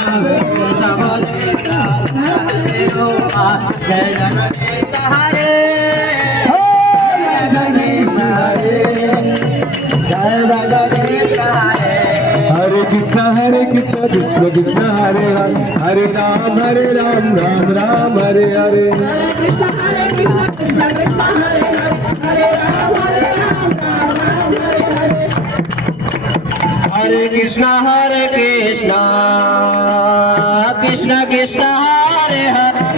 Jai Jagdish Hare Hare Krishna Krishna Krishna Hare Hare Ram Ram Ram Hare Hare Hare Krishna Krishna Krishna Hare Hare Hare Ram Ram Ram Hare Hare Krishna Krishna Hare Hare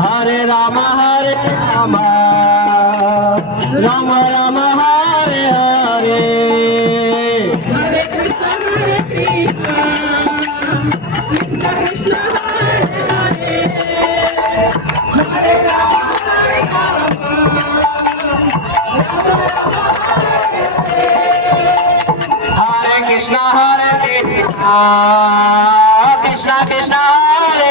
Hare Ram Ram Ram Hare Hare Krishna Krishna Krishna Hare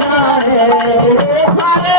Hare Hare